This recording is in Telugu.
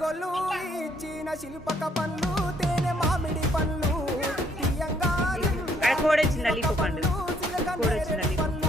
గొల్లు ఇచ్చిన శిల్పక పండ్లు తేనె మామిడి పండ్లు తీయంగా కోడొచ్చిందా లీపు పండు కోడొచ్చిందా లీపు